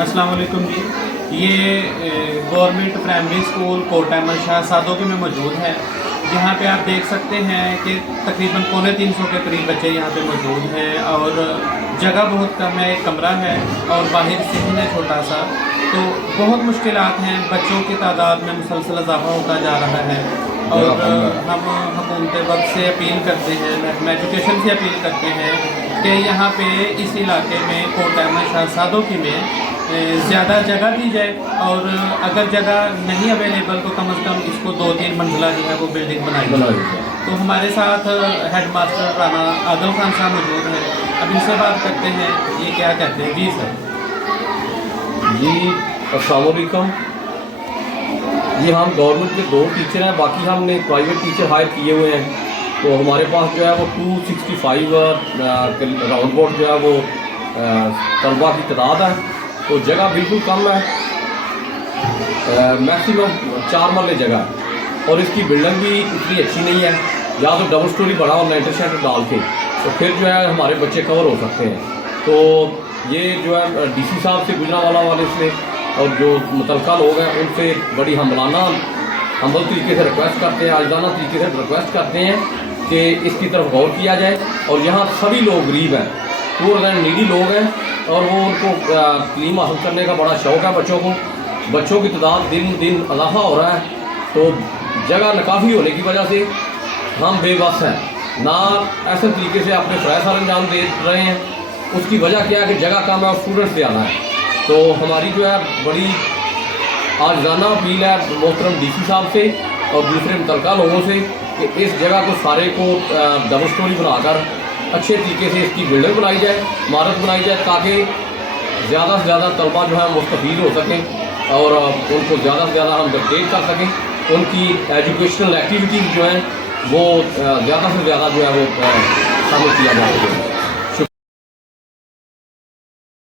अस्सलाम वालेकुम जी। ये government primary school Kot Ahmad Shah Sadoki में मौजूद है। यहाँ पे आप देख सकते हैं कि तकरीबन 350 के करीब बच्चे यहाँ पे मौजूद हैं और जगह बहुत कम है, एक कमरा है और बाहर सीन है छोटा सा। तो बहुत मुश्किलात हैं, बच्चों की तादाद में मुसलसल इजाफा होता जा रहा है और हम हुकूमत वक्त से अपील करते हैं, महकमा एजुकेशन से अपील करते हैं कि यहाँ पे इस इलाके में कोट अहमद शाह सादोकी में ज़्यादा जगह दी जाए और अगर जगह नहीं अवेलेबल तो कम से कम इसको 2-3 मंजिला जो है वो बिल्डिंग बनाई जाए। तो हमारे साथ हेड मास्टर राना आदिल खान साहब मौजूद हैं, अब इनसे बात करते हैं ये क्या कहते हैं। जी सर। जी अस्सलाम वालेकुम। ये हम गवर्नमेंट के 2 टीचर हैं, बाकी हमने प्राइवेट टीचर हायर किए हुए हैं। तो हमारे पास जो है वो 265 राउंड बोर्ड जो है वो तलबा की तादाद है। तो जगह बिल्कुल कम है, मैक्सिमम 4 मरले जगह है और इसकी बिल्डिंग भी इतनी अच्छी नहीं है। या तो डबल स्टोरी बड़ा और लेंटर शेटर डाल के तो फिर जो है हमारे बच्चे कवर हो सकते हैं। तो ये जो है डीसी साहब से गुजरांवाला वाले से और जो मुतलका लोग हैं उनसे बड़ी हम्बल तरीके से रिक्वेस्ट करते हैं, आजाना तरीके से रिक्वेस्ट करते हैं कि इसकी तरफ गौर किया जाए। और यहाँ सभी लोग गरीब हैं, पुअर एंड नीडी लोग हैं और वो उनको तालीम हासिल करने का बड़ा शौक़ है। बच्चों की तादाद दिन दिन इजाफा हो रहा है। तो जगह नाकाफ़ी होने की वजह से हम बेबस हैं, ना ऐसे तरीके से अपने फ़राइज़ अंजाम दे रहे हैं। उसकी वजह क्या है कि जगह कम है और स्टूडेंट्स ज़्यादा है। तो हमारी जो है बड़ी आजाना अपील है मोहतरम डीसी साहब से और दूसरे मुतलका लोगों से कि इस जगह को सारे को डबल स्टोरी बनाकर अच्छे तरीके से इसकी बिल्डिंग बनाई जाए, इमारत बनाई जाए, ताकि ज़्यादा से ज़्यादा तलबा जो है मुस्तफ़ीद हो सकें और उनको ज़्यादा से ज़्यादा हम अपडेट कर सकें। उनकी एजुकेशनल एक्टिविटीज़ जो हैं वो ज़्यादा से ज़्यादा जो है वो शामिल किया जा सके।